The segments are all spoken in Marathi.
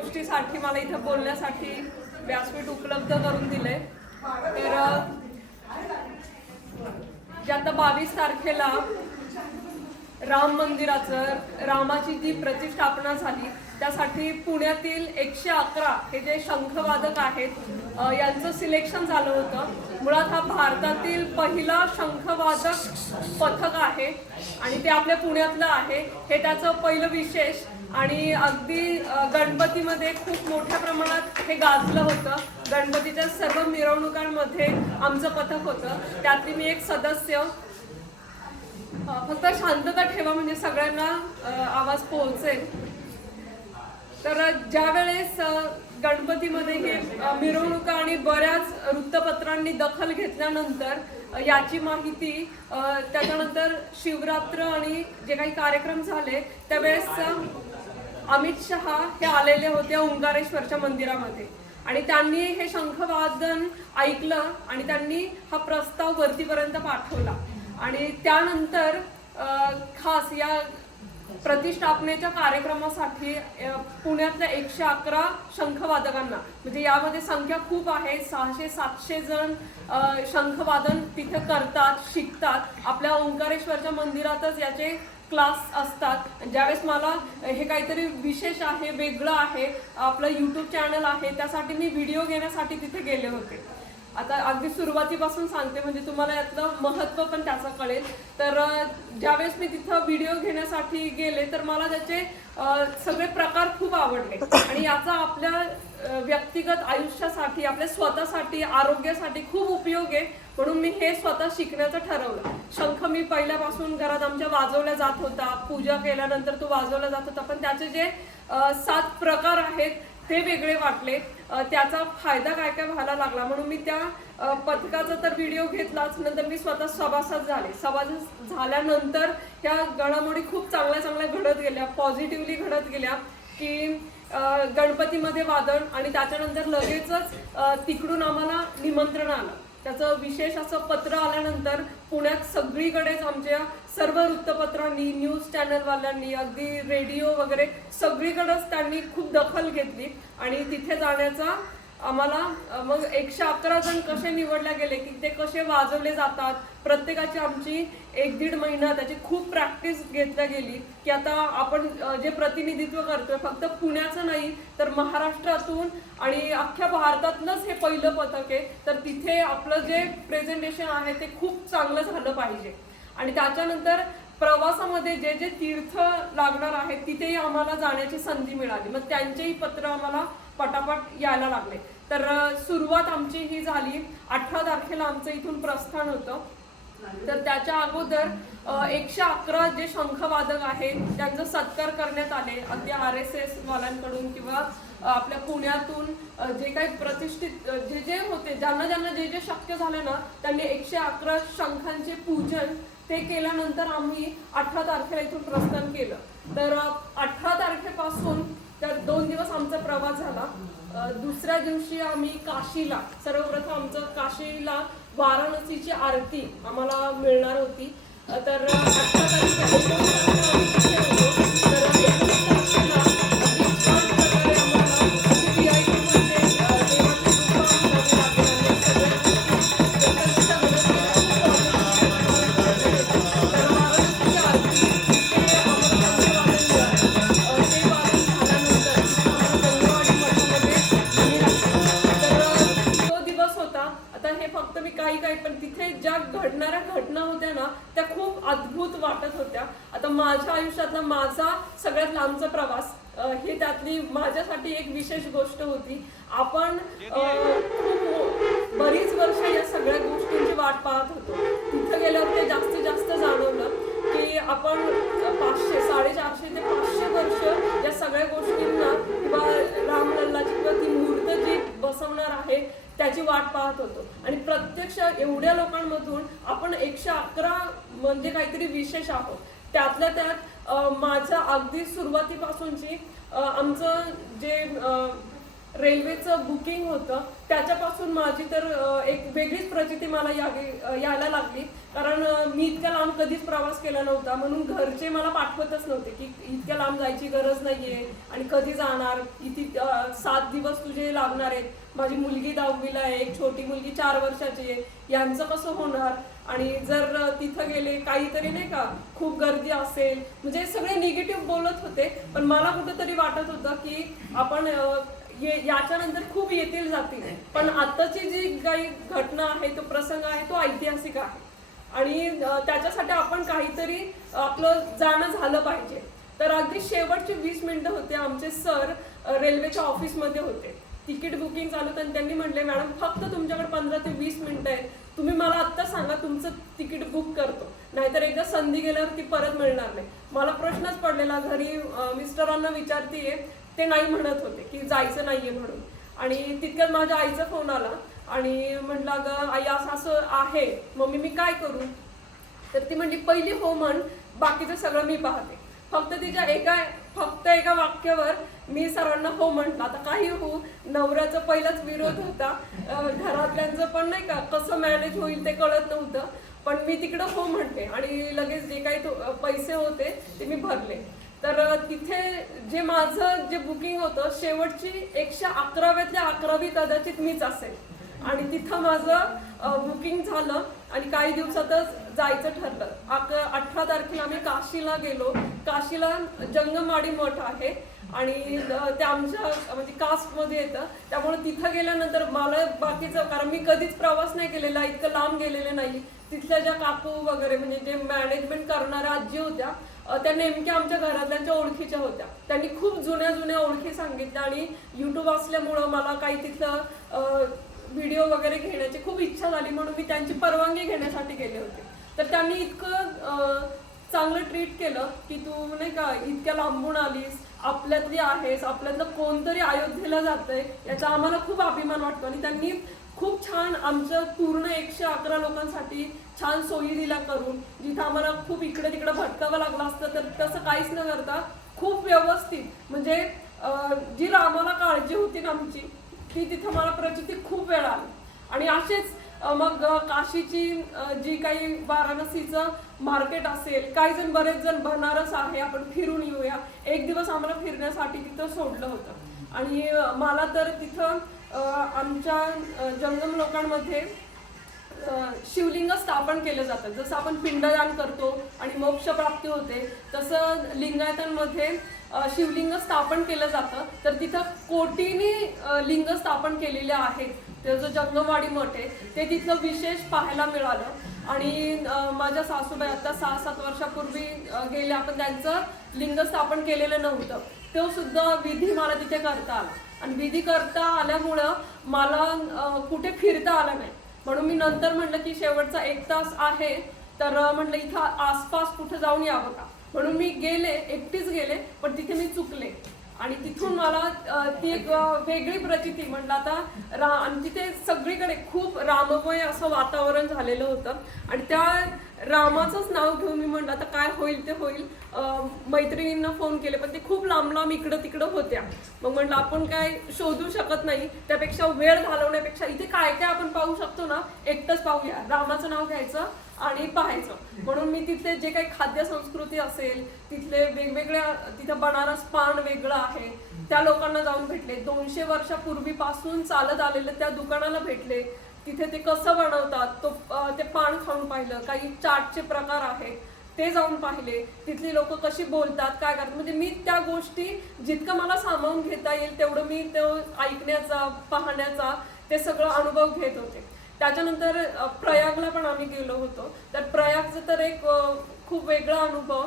गोष्टीसाठी मला इथं बोलण्यासाठी व्यासपीठ उपलब्ध करून दिले तर जे आता बावीस तारखेला राम मंदिराचं रामाची जी प्रतिष्ठापना झाली त्यासाठी पुण्यातील एकशे अकरा हे जे शंखवादक आहेत यांचं सिलेक्शन झालं होतं. मुळात हा भारतातील पहिला शंखवादक पथक आहे आणि ते आपल्या पुण्यातलं आहे. हे त्याचं पहिलं विशेष. आणि अगदी गणपतीमध्ये खूप मोठ्या प्रमाणात हे गाजलं होतं. गणपतीच्या सर्व मिरवणुकांमध्ये आमचं पथक होतं. त्यातली मी एक सदस्य. फक्त शांतता ठेवा म्हणजे सगळ्यांना आवाज पोहोचेल. तर ज्यावेळेस गणपतीमध्ये हे मिरवणुका आणि बऱ्याच वृत्तपत्रांनी दखल घेतल्यानंतर याची माहिती त्याच्यानंतर शिवरात्र आणि जे काही कार्यक्रम झाले त्यावेळेस अमित शहा हे आलेले होते ओंकारेश्वरच्या मंदिरामध्ये. आणि त्यांनी हे शंखवादन ऐकलं आणि त्यांनी हा प्रस्ताव वरतीपर्यंत पाठवला. आणि त्यानंतर खास या प्रतिष्ठापनेच्या कार्यक्रमासाठी पुण्यातल्या एकशे अकरा शंखवादकांना म्हणजे यामध्ये संख्या खूप आहे सहाशे सातशे जण शंखवादन तिथे करतात शिकतात. आपल्या ओंकारेश्वरच्या मंदिरातच याचे क्लास असतात. ज्यावेळेस मला हे काहीतरी विशेष आहे वेगळं आहे आपलं यूट्यूब चॅनल आहे त्यासाठी मी व्हिडिओ घेण्यासाठी तिथे गेले होते. आता अगदी सुरुवातीपासून सांगते म्हणजे तुम्हाला यातलं महत्त्व पण त्याचं कळेल. तर ज्यावेळेस मी तिथं व्हिडिओ घेण्यासाठी गेले तर मला त्याचे सगळे प्रकार खूप आवडले. आणि याचा आपल्या व्यक्तिगत आयुष्यासाठी आपल्या स्वतःसाठी आरोग्यासाठी खूप उपयोग आहे. म्हणून मी हे स्वतः शिकण्याचं ठरवलं. शंख मी पहिल्यापासून घरात आमच्या वाजवल्या जात होता. पूजा केल्यानंतर तो वाजवला जात होता. पण त्याचे जे सात प्रकार आहेत ते वेगळे वाटले. त्याचा फायदा काय काय व्हायला लागला? म्हणून मी त्या पथकाचा तर व्हिडिओ घेतलाच. नंतर मी स्वतः सभासद झाले. सभासद झाल्यानंतर ह्या घडामोडी खूप चांगल्या चांगल्या घडत गेल्या. पॉझिटिव्हली घडत गेल्या की गणपतीमध्ये वादन आणि त्याच्यानंतर लगेचच तिकडून आम्हाला निमंत्रण आलं. त्याचं विशेष असं पत्र आल्यानंतर पुण्यात सगळीकडेच आमच्या सर्व वृत्तपत्रांनी न्यूज चॅनलवाल्यांनी अगदी रेडिओ वगैरे सगळीकडेच त्यांनी खूप दखल घेतली. आणि तिथे जाण्याचा आम्हाला मग एकशे अकरा जण कसे निवडले गेले की ते कसे वाजवले जातात प्रत्येकाची आमची एक दीड महिना त्याची खूप प्रॅक्टिस घेतल्या गेली की आता आपण जे प्रतिनिधित्व करतोय फक्त पुण्याचं नाही तर महाराष्ट्रातून आणि अख्ख्या भारतातलंच हे पहिलं पथक आहे तर तिथे आपलं जे प्रेझेंटेशन आहे ते खूप चांगलं झालं पाहिजे. आणि त्याच्यानंतर प्रवासामध्ये जे जे तीर्थ लागणार आहेत तिथेही आम्हाला जाण्याची संधी मिळाली. मग त्यांचेही पत्र आम्हाला पटापट यायला लागले. तर सुरुवात आमची ही झाली. अठरा तारखेला आमचं इथून प्रस्थान होतं. तर त्याच्या अगोदर एकशे अकरा जे शंखवादक आहेत त्यांचा सत्कार करण्यात आले. अगदी आर एस एस वाल्यांकडून किंवा आपल्या पुण्यातून जे काही प्रतिष्ठित जे जे होते ज्यांना ज्यांना जे जे शक्य झालं ना त्यांनी एकशे अकरा शंखांचे पूजन ते केल्यानंतर आम्ही अठरा तारखेला इथून प्रस्थान केलं. तर अठरा तारखेपासून तर दोन दिवस आमचा प्रवास झाला. दुसऱ्या दिवशी आम्ही काशीला सर्वप्रथम आमचं काशीला वाराणसीची आरती आम्हाला मिळणार होती. तर एवढ्या लोकांमधून आपण एकशे अकरा म्हणजे काहीतरी विशेष आहोत. त्यातल्या त्यात माझं माझ्या अगदी सुरुवातीपासूनची आमचं जे अं, रेल्वेचं बुकिंग होतं. त्याच्यापासून माझी तर एक वेगळीच प्रचिती मला यावी यायला लागली. कारण मी इतक्या लांब कधीच प्रवास केला नव्हता. म्हणून घरचे मला पाठवतच नव्हते की इतक्या लांब जायची गरज नाहीये आणि कधी जाणार? किती सात दिवस तुझे लागणार आहेत. माझी मुलगी दहावीला आहे एक छोटी मुलगी चार वर्षाची आहे. यांचं कसं होणार? आणि जर तिथं गेले काहीतरी नाही का? खूप गर्दी असेल. म्हणजे सगळे निगेटिव्ह बोलत होते. पण मला कुठंतरी वाटत होतं की आपण याच्यानंतर खूप येतील जातील. पण आताची जी काही घटना आहे तो प्रसंग आहे तो ऐतिहासिक आहे. आणि त्याच्यासाठी आपण काहीतरी आपलं जाणं झालं पाहिजे. तर अगदी शेवटचे वीस मिनिटं होते आमचे सर रेल्वेच्या ऑफिसमध्ये होते. तिकीट बुकिंग चालू होतं आणि त्यांनी म्हटले मॅडम फक्त तुमच्याकडे पंधरा ते वीस मिनिटं आहेत. तुम्ही मला आत्ता सांगा तुमचं तिकीट बुक करतो. नाहीतर एकदा संधी गेल्यावर ती परत मिळणार नाही. मला प्रश्नच पडलेला घरी मिस्टरांना विचारतीये ते नाही म्हणत होते की जायचं नाहीये म्हणून. आणि तितक्यात माझ्या आईचा फोन आला आणि म्हटलं अगं आई असं असं आहे मम्मी मी काय करू? तर ती म्हणली पहिली हो म्हण बाकीचं सगळं मी पाहते. फक्त तिच्या एका फक्त एका वाक्यावर मी सर्वांना हो म्हटलं. आता काही हो नवऱ्याचा पहिलाच विरोध होता. घरातल्यांचं पण नाही का कसं मॅनेज होईल ते कळत नव्हतं. पण मी तिकडं हो म्हणते आणि लगेच जे काही पैसे होते ते मी भरले. तर तिथे जे माझं जे बुकिंग होतं शेवटची एकशे अकराव्यातल्या अकरावी कदाचित मीच असेल. आणि तिथं माझं बुकिंग झालं आणि काही दिवसातच जायचं ठरलं. अक अठरा तारखेला आम्ही काशीला गेलो. काशीला जंगमाडी मठ आहे आणि ते आमच्या म्हणजे कास्टमध्ये येतं. त्यामुळे तिथं गेल्यानंतर मला बाकीचं कारण मी कधीच प्रवास नाही केलेला इतकं लांब गेलेले नाही. तिथल्या ज्या काकू वगैरे म्हणजे जे मॅनेजमेंट करणाऱ्या आजी होत्या त्या नेमक्या आमच्या घरातल्यांच्या ओळखीच्या होत्या. त्यांनी खूप जुन्या जुन्या ओळखी सांगितल्या आणि यूट्यूब असल्यामुळं मला काही तिथलं व्हिडिओ वगैरे घेण्याची खूप इच्छा झाली म्हणून मी त्यांची परवानगी घेण्यासाठी गेले होते. तर त्यांनी इतकं चांगलं ट्रीट केलं की तू नाही का इतक्या लांबून आलीस आपल्यातली आहेस आपल्यातलं कोणतरी अयोध्येला जातंय याचा आम्हाला खूप अभिमान वाटतो. आणि त्यांनी खूप छान आमचं पूर्ण एकशे अकरा लोकांसाठी छान सोयी दिल्या करून जिथं आम्हाला खूप इकडे तिकडे भटकावं लागलं असतं तर तसं काहीच न करता खूप व्यवस्थित म्हणजे जी रामाला काळजी होती ना आमची ती तिथं मला प्रचिती खूप वेळ आली. आणि असेच मग काशीची जी काही वाराणसीचं मार्केट असेल काही जण बरेच जण बनारस आहे आपण फिरून येऊया. एक दिवस आम्हाला फिरण्यासाठी तिथं सोडलं होतं. आणि मला तर तिथं आमच्या जंगम लोकांमध्ये शिवलिंग स्थापन केलं जातं. जसं आपण पिंडदान करतो आणि मोक्ष प्राप्ती होते तसं लिंगायतांमध्ये शिवलिंग स्थापन केलं जातं. तर तिथं कोटीनी लिंग स्थापन केलेले आहेत. ते जो जंगमवाडी मठ आहे ते तिथलं विशेष पाहायला मिळालं. आणि माझ्या सासूबाई आता सहा सात वर्षापूर्वी गेल्या पण त्यांचं लिंग स्थापन केलेलं नव्हतं. तो सुद्धा विधी मला तिथे करता आला. आणि विधी करता आल्यामुळं मला कुठे फिरता आलं नाही. म्हणून मी नंतर म्हटलं की शेवटचा एक तास आहे तर म्हटलं इथं आसपास कुठं जाऊन यावं का? म्हणून मी गेले एकटीच गेले पण तिथे मी चुकले. आणि तिथून मला ती एक वेगळी प्रचिती म्हटलं आता रा आणि तिथे सगळीकडे खूप राममय असं वातावरण झालेलं होतं. आणि त्या रामाचंच नाव घेऊन मी म्हटलं आता काय होईल ते होईल. मैत्रिणींना फोन केले पण ते खूप लांब लांब इकडं तिकडं होत्या. मग म्हटलं आपण काय शोधू शकत नाही. त्यापेक्षा वेळ घालवण्यापेक्षा इथे काय काय आपण पाहू शकतो ना एकटंच पाहूया. रामाचं नाव घ्यायचं आणि पाहायचं. म्हणून मी तिथले जे काही खाद्य संस्कृती असेल तिथले वेगवेगळ्या तिथं बनारस पान वेगळं आहे त्या लोकांना जाऊन भेटले. दोनशे वर्षापूर्वीपासून चालत आलेलं त्या दुकानाला भेटले. तिथे ते कसं बनवतात तो ते पान खाऊन पाहिलं. काही चाटचे प्रकार आहेत ते जाऊन पाहिले. तिथली लोक कशी बोलतात काय करतात? म्हणजे मी त्या गोष्टी जितकं मला सामावून घेता येईल तेवढं मी ते ऐकण्याचा पाहण्याचा ते सगळं अनुभव घेत होते. त्याच्यानंतर प्रयागला पण आम्ही गेलो होतो. तर प्रयागचं तर एक खूप वेगळा अनुभव.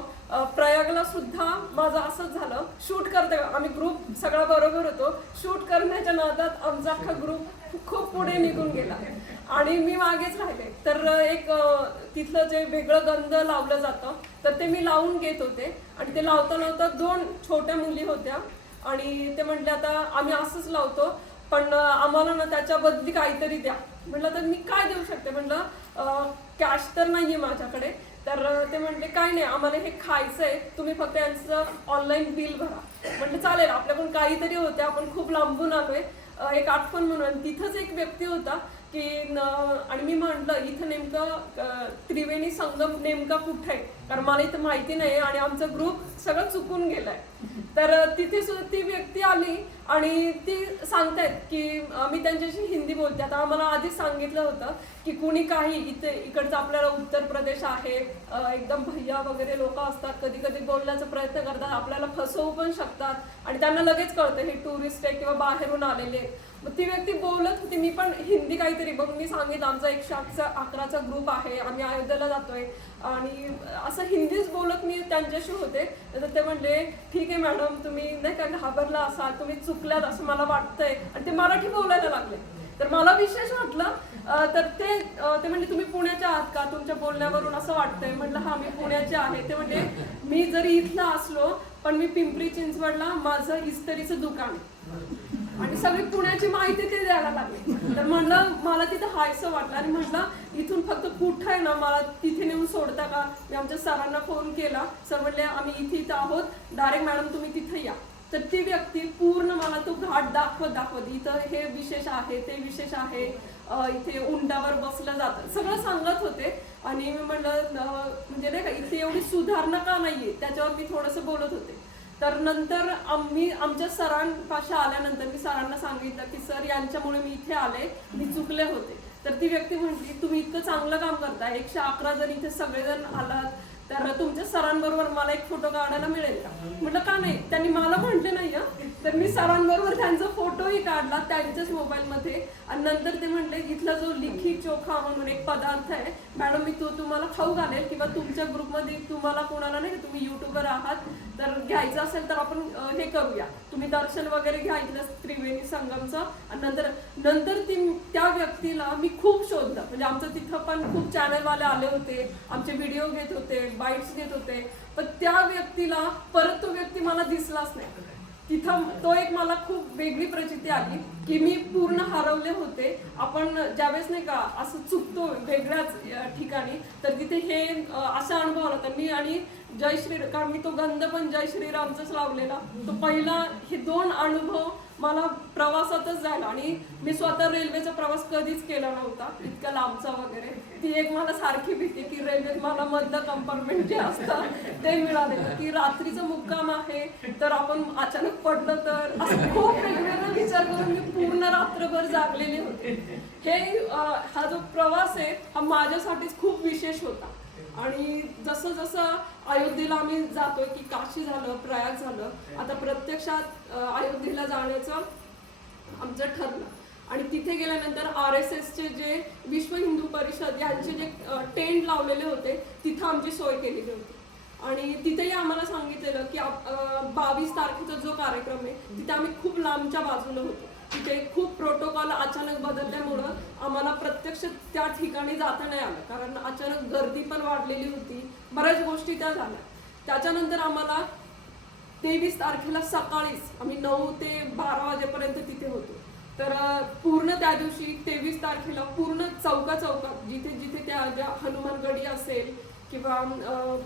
प्रयागला सुद्धा माझं असंच झालं. शूट करते आम्ही ग्रुप सगळा बरोबर होतो. शूट करण्याच्या नादात आमचा अख्खा ग्रुप खूप पुढे निघून गेला. आणि मी मागेच राहिले. तर एक तिथलं जे वेगळं गंध लावलं जातं तर ते मी लावून घेत होते. आणि ते लावता लावता दोन छोट्या मुली होत्या. आणि ते म्हटले आता आम्ही असंच लावतो पण आम्हाला ना त्याच्याबद्दल काहीतरी द्या. म्हटलं तर मी काय देऊ शकते? म्हटलं कॅश तर नाहीये माझ्याकडे. तर ते म्हणले काय नाही आम्हाला हे खायचंय. तुम्ही फक्त यांचं ऑनलाईन बिल भरा. म्हटलं चालेल आपल्याकडून काहीतरी होते. आपण खूप लांबून आलोय. एक आठवण म्हणून तिथंच एक व्यक्ती होता. की न आणि मी म्हटलं इथं नेमकं त्रिवेणी संगम नेमका कुठे? आहे कारण मला इथं माहिती नाही आणि आमचा ग्रुप सगळं चुकून गेलाय. तर तिथे सुद्धा ती व्यक्ती आली आणि ती सांगतायत की मी त्यांच्याशी हिंदी बोलते. आता आम्हाला आधीच सांगितलं होतं की कुणी काही इथे इकडचं आपल्याला उत्तर प्रदेश आहे. एकदम भैया वगैरे लोक असतात कधी कधी बोलण्याचा प्रयत्न करतात. आपल्याला फसवू पण शकतात. आणि त्यांना लगेच कळतं हे टुरिस्ट आहे किंवा बाहेरून आलेले आहेत. मग ती व्यक्ती बोलत होती मी पण हिंदी काहीतरी बघ मी सांगितलं आमचा एकशे शाखचा अकराचा ग्रुप आहे आम्ही अयोध्येला जातोय. आणि असं हिंदीच बोलत मी त्यांच्याशी होते. तर ते म्हणले ठीक आहे मॅडम तुम्ही नाही का घाबरला असाल तुम्ही चुकल्यात असं मला वाटतंय. आणि ते मराठी बोलायला लागले. तर मला विशेष वाटलं तर ते ते म्हणजे तुम्ही पुण्याच्या आहात का? तुमच्या बोलण्यावरून असं वाटतंय. म्हटलं हा मी पुण्याचे आहे. ते म्हणजे मी जरी इथला असलो पण मी पिंपरी चिंचवडला माझं इस्तरीचं दुकान आणि सगळी पुण्याची माहिती ते द्यायला लागले. तर म्हणलं मला तिथं हायसं वाटलं. आणि म्हटलं इथून फक्त कुठं आहे ना मला तिथे नेऊन सोडता का? मी आमच्या सरांना फोन केला. सर म्हणले आम्ही इथे इथं आहोत. डायरेक्ट मॅडम तुम्ही तिथे या. तर ती व्यक्ती पूर्ण मला तो घाट दाखवत दाखवत इथं हे विशेष आहे ते विशेष आहे. इथे उंटावर बसलं जातं. सगळं सांगत होते. आणि मी म्हणलं म्हणजे नाही का इथे एवढी सुधारणा का नाहीये? त्याच्यावर मी थोडंसं बोलत होते. तर नंतर आम्ही आमच्या सरांपाशी आल्यानंतर मी सरांना सांगितलं की सर यांच्यामुळे मी इथे आले. मी चुकले होते. तर ती व्यक्ती म्हटली तुम्ही इतकं चांगलं काम करताय एकशे अकरा जण इथे सगळेजण आलात. तर तुमच्या सरांबरोबर मला एक फोटो काढायला मिळेल का? म्हटलं का नाही? त्यांनी मला म्हटले नाही तर मी सरांबरोबर त्यांचा फोटोही काढला त्यांच्याच मोबाईलमध्ये आणि नंतर ते म्हणते इथला जो लिखी चोखा म्हणून एक पदार्थ आहे मॅडम मी तो तुम्हाला खाऊ घालेल किंवा तुमच्या ग्रुपमध्ये तुम्हाला कोणाला नाही का, तुम्ही युट्यूबर आहात तर घ्यायचं असेल तर आपण हे करूया. तुम्ही दर्शन वगैरे घ्या इथलं त्रिवेणी संगमचं. आणि नंतर नंतर ती त्या व्यक्तीला मी खूप शोधलं. म्हणजे आमचं तिथं पण खूप चॅनलवाले आले होते आमचे व्हिडिओ घेत होते बाईट्स घेत होते. पण त्या व्यक्तीला परत तो व्यक्ती मला दिसलाच नाही. तिथं तो एक मला खूप वेगळी प्रचिती आली की मी पूर्ण हरवले होते. आपण ज्यावेळेस नाही का असं चुकतो वेगळ्याच ठिकाणी तर तिथे हे असा अनुभव आला होता. मी आणि जय श्री कारण मी तो गंध पण जय श्रीरामचाच लावलेला. तो पहिला हे दोन अनुभव मला प्रवासातच झाला आणि मी स्वतः रेल्वेचा प्रवास कधीच केला नव्हता इतका लांबचा वगैरे. ती एक मला सारखी भीती की रेल्वेत मला मधलं कंपार्टमेंट जे असतं ते मिळालेलं की रात्रीचं मुक्काम आहे तर आपण अचानक पडलं तर असं खूप वेगवेगळा विचार करून मी पूर्ण रात्रभर जागलेली होते. हे हा जो प्रवास आहे हा माझ्यासाठीच खूप विशेष होता. आणि जसं जसं अयोध्येला आम्ही जातोय की काशी झालं प्रयाग झालं. आता प्रत्यक्षात अयोध्येला जाण्याचं आमचं ठरलं. आणि तिथे गेल्यानंतर आर एस एसचे जे विश्व हिंदू परिषद यांचे जे टेंट लावलेले होते तिथं आमची सोय केलेली होती. आणि तिथेही आम्हाला सांगितलेलं की बावीस तारखेचा जो कार्यक्रम आहे तिथे आम्ही खूप लांबच्या बाजूला होतो. तिथे खूप प्रोटोकॉल अचानक बदलल्यामुळं आम्हाला प्रत्यक्ष त्या ठिकाणी जाता नाही आलं. कारण अचानक गर्दी पण वाढलेली होती. बऱ्याच गोष्टी त्या झाल्या. त्याच्यानंतर आम्हाला तेवीस तारखेला सकाळीच आम्ही नऊ ते बारा वाजेपर्यंत तिथे होतो. तर पूर्ण त्या दिवशी तेवीस तारखेला पूर्ण चौका चौकात जिथे जिथे त्या ज्या हनुमानगडी असेल किंवा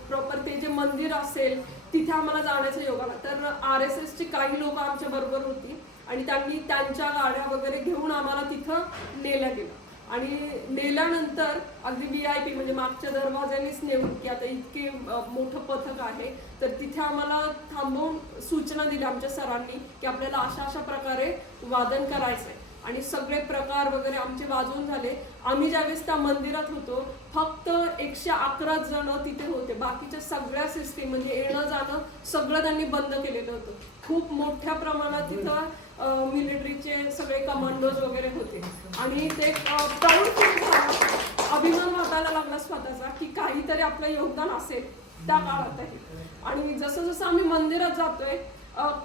प्रॉपर ते जे मंदिर असेल तिथे आम्हाला जाण्याचा योग आला. तर आर एस एसची काही लोक आमच्या बरोबर होती. आणि त्यांनी त्यांच्या गाड्या वगैरे घेऊन आम्हाला तिथं नेलं गेलं. आणि नेल्यानंतर अगदी व्ही आय पी म्हणजे मागच्या दरवाज्यानेच नेऊन की आता इतके मोठं पथक आहे तर तिथे आम्हाला थांबवून सूचना दिल्या आमच्या सरांनी की आपल्याला अशा अशा प्रकारे वादन करायचंय. आणि सगळे प्रकार वगैरे आमचे वाजवून झाले. आम्ही ज्यावेळेस त्या मंदिरात होतो फक्त एकशे अकरा जण तिथे होते. बाकीच्या सगळ्या सिस्टीम म्हणजे येणं जाणं सगळं त्यांनी बंद केलेलं होतं. खूप मोठ्या प्रमाणात तिथं मिलिटरीचे सगळे कमांडोज वगैरे होते. आणि ते प्राऊड फील झाला अभिमान वाटायला लागला स्वतःचा की काहीतरी आपलं योगदान असेल त्या काळातही. आणि जसं जसं आम्ही मंदिरात जातोय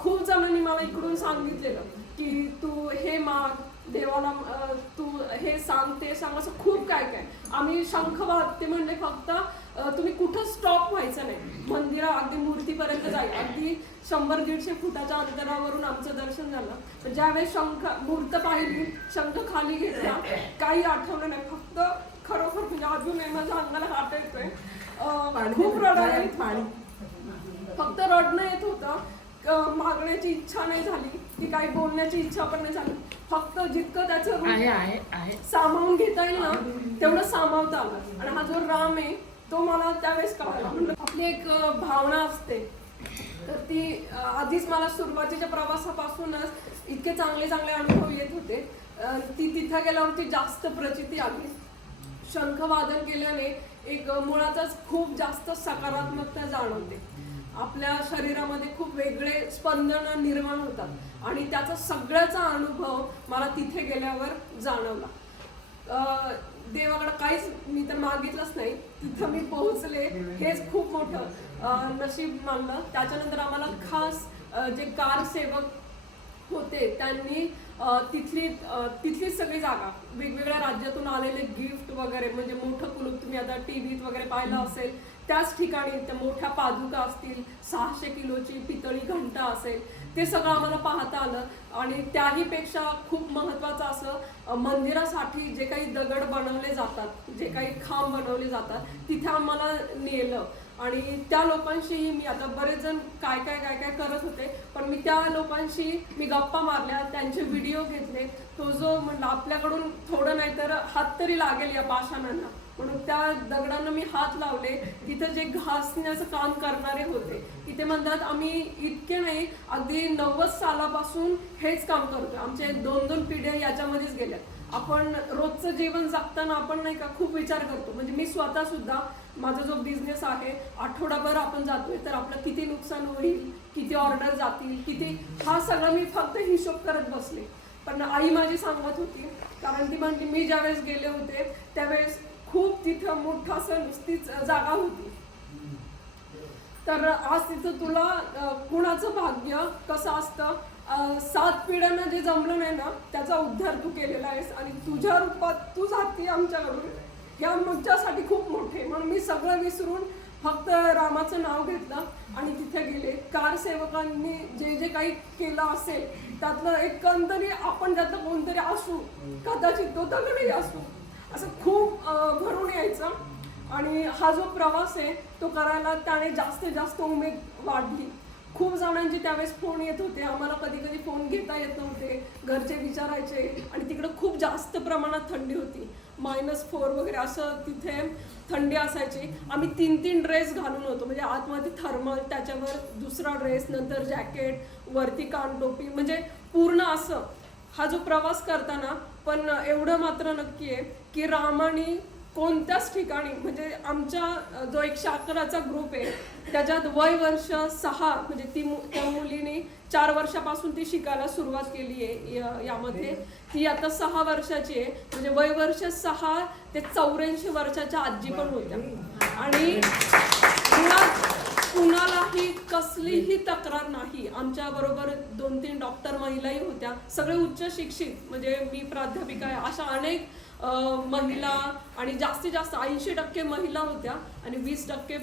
खूप जणांनी मला इकडून सांगितलेलं की तू हे माग देवाला तू हे सांग ते सांग असं खूप काय काय. आम्ही शंख वाजते म्हणले फक्त तुम्ही कुठं स्टॉप व्हायचं नाही. मंदिरा अगदी मूर्तीपर्यंत जाईल. अगदी शंभर दीडशे फुटाच्या अंतरावरून आमचं दर्शन झालं. ज्यावेळेस शंख मूर्त पाहिली शंख खाली घेतला काही आठवलं नाही. फक्त खरोखर म्हणजे अजून माझ्या अंगाला हात येतोय. खूप रडायला. फक्त रडणं येत होतं. मागण्याची इच्छा नाही झाली. ती काही बोलण्याची इच्छा पण नाही झाली. फक्त जितकं त्याचं सामावून घेता येईल ना तेवढं सामावता आलं. आणि हा जो राम आहे तो मला त्यावेळेस कळाला. म्हणलं आपली एक भावना असते. तर ती आधीच मला सुरुवातीच्या प्रवासापासूनच इतके चांगले चांगले अनुभव येत होते. ती तिथं गेल्यावरती जास्त प्रचिती आली. शंखवादन केल्याने एक मुळातच खूप जास्त सकारात्मकता जाणवते. आपल्या शरीरामध्ये खूप वेगळे स्पंदन निर्माण होतात. आणि त्याचा सगळ्याचा अनुभव मला तिथे गेल्यावर जाणवला. अं, देवाकडे काहीच मी तर मागितलंच नाही. तिथं मी पोहोचले. हेच खूप मोठं नशीब मानलं. त्याच्यानंतर आम्हाला खास जे कार सेवक होते त्यांनी तिथली तिथली सगळी जागा वेगवेगळ्या राज्यातून आलेले गिफ्ट वगैरे म्हणजे मोठं कुलूप तुम्ही आता टीव्हीत वगैरे पाहिलं असेल त्याच ठिकाणी त्या मोठ्या पादुका असतील सहाशे किलोची पितळी घंटा असेल ते सगळं आम्हाला पाहता आलं. आणि त्याही पेक्षा खूप महत्वाचं असं मंदिरासाठी जे काही दगड बनवले जातात जे काही खांब बनवले जातात तिथे आम्हाला नेलं. आणि त्या लोकांशीही मी आता बरेच जण काय काय काय काय करत होते पण मी त्या लोकांशी मी गप्पा मारल्या त्यांचे व्हिडिओ घेतले. तो जो म्हणलं आपल्याकडून थोडं नाही तर हात तरी लागेल या पाषाणांना. म्हणून त्या दगडांना मी हात लावले. तिथं जे घासण्याचं काम करणारे होते. तिथे म्हणतात आम्ही इतके नाही अगदी नव्वद सालापासून हेच काम करतोय. आमचे दोन दोन पिढ्या याच्यामध्येच गेल्या. आपण रोजचं जीवन जगताना आपण नाही का खूप विचार करतो. म्हणजे मी स्वतः सुद्धा माझा जो बिझनेस आहे आठवडाभर आपण जातोय तर आपलं किती नुकसान होईल किती ऑर्डर जातील किती हा सगळा मी फक्त हिशोब करत बसले. पण आई माझी सांगत होती कारण ती म्हणली मी ज्यावेळेस गेले होते त्यावेळेस खूप तिथं मोठं असं नुसतीच जागा होती. तर आज तिथं तुला कुणाचं भाग्य कसं असतं? सात पिढ्यांना जे जमलं नाही ना त्याचा उद्धार तू केलेला आहेस आणि तुझ्या रूपात तू जाती आमच्याकडून. हे आमच्यासाठी खूप मोठे म्हणून मी सगळं विसरून फक्त रामाचं नाव घेतलं आणि तिथे गेले. कार सेवकांनी जे जे काही केलं असेल त्यातलं एकंदरी आपण त्यातलं कोणतरी असू कदाचित तो दगडही असू. असं खूप भरून यायचं. आणि हा जो प्रवास आहे तो करायला त्याने जास्तीत जास्त उमेद वाढली. खूप जणांचे त्यावेळेस फोन येत होते. आम्हाला कधी कधी फोन घेता येत नव्हते. घरचे विचारायचे. आणि तिकडं खूप जास्त प्रमाणात थंडी होती. मायनस फोर वगैरे असं तिथे थंडी असायची. आम्ही तीन तीन ड्रेस घालून होतो. म्हणजे आतमध्ये थर्मल त्याच्यावर दुसरा ड्रेस नंतर जॅकेट वरती कानटोपी म्हणजे पूर्ण असं. हा जो प्रवास करताना पण एवढं मात्र नक्की आहे की रामाने कोणत्याच ठिकाणी म्हणजे आमच्या जो एक शाकराचा ग्रुप आहे त्याच्यात वय वर्ष सहा म्हणजे ती मु- त्या मुलीने चार वर्षापासून ती शिकायला सुरुवात केली आहे यामध्ये. ती आता सहा वर्षाची आहे म्हणजे वय वर्ष सहा ते चौऱ्याऐंशी वर्षाच्या आजी पण होत्या. आणि कुणालाही कसलीही तक्रार नाही. आमच्या बरोबर दोन तीन डॉक्टर महिलाही होत्या. सगळे उच्च शिक्षित म्हणजे मी प्राध्यापिका आहे. अशा अनेक महिला आणि जास्तीत जास्त ऐंशी टक्के महिला होत्या आणि वीस टक्के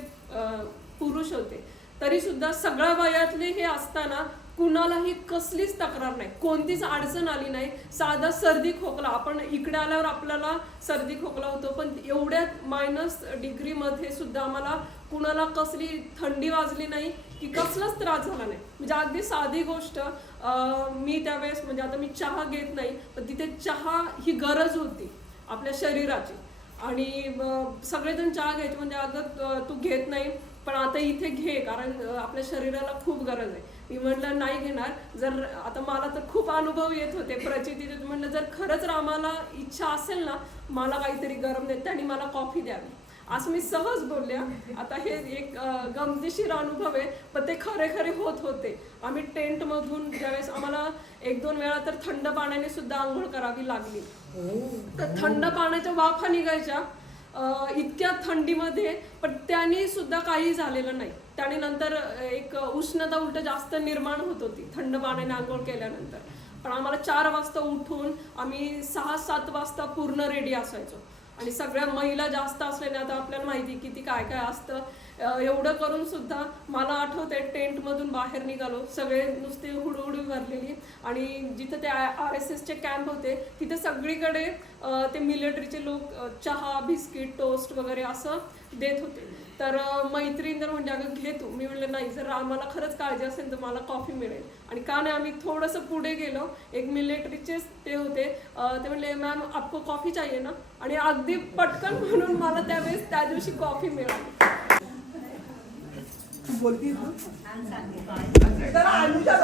पुरुष होते. तरी सुद्धा सगळ्या वयातले हे असताना कुणालाही कसलीच तक्रार नाही. कोणतीच अडचण आली नाही. साधा सर्दी खोकला. आपण इकडे आल्यावर आपल्याला सर्दी खोकला होतो पण एवढ्या मायनस डिग्रीमध्ये सुद्धा आम्हाला कुणाला कसली थंडी वाजली नाही की कसलाच त्रास झाला नाही. म्हणजे अगदी साधी गोष्ट मी त्यावेळेस म्हणजे आता मी चहा घेत नाही पण तिथे चहा ही गरज होती आपल्या शरीराची. आणि सगळेजण चहा घ्यायचे म्हणजे अगं तू- घेत नाही पण आता इथे घे कारण आपल्या शरीराला खूप गरज आहे. मी म्हटलं नाही घेणार. जर आता मला तर खूप अनुभव येत होते प्रचितीचे. म्हटलं जर खरंच रामाला इच्छा असेल ना मला काहीतरी गरम देत त्यांनी मला कॉफी द्यावी असं मी सहज बोलल्या आता हे एक गमतीशीर अनुभव आहे पण ते खरे खरे होत होते. आम्ही टेंट मधून ज्यावेळेस आम्हाला एक दोन वेळा तर थंड पाण्याने सुद्धा आंघोळ करावी लागली. तर थंड पाण्याच्या वाफा निघायच्या इतक्या थंडीमध्ये पण त्याने सुद्धा काही झालेलं नाही. त्याने नंतर एक उष्णता उलट जास्त निर्माण होत होती थंड पाण्याने आंघोळ केल्यानंतर. पण आम्हाला चार वाजता उठून आम्ही सहा सात वाजता पूर्ण रेडी असायचो. आणि सगळ्या महिला जास्त असल्याने आता आपल्याला माहिती किती काय काय असतं. एवढं करून सुद्धा मला आठवते टेंटमधून बाहेर निघालो सगळे नुसते हुडहुडी भरलेली. आणि जिथं ते आर एस एसचे कॅम्प होते तिथे सगळीकडे ते मिलिटरीचे लोक चहा बिस्किट टोस्ट वगैरे असं देत होते. तर मैत्रीण तर म्हणजे अगं घे तू. मी म्हणलं नाही जर आम्हाला खरंच काळजी असेल तर मला कॉफी मिळेल. आणि का नाही आम्ही थोडंसं पुढे गेलो. एक मिलिटरीचेच ते होते. ते म्हणले मॅम आपको कॉफी चाहिए ना? आणि अगदी पटकन म्हणून मला त्यावेळेस त्या दिवशी कॉफी मिळाली? जरा अनुजा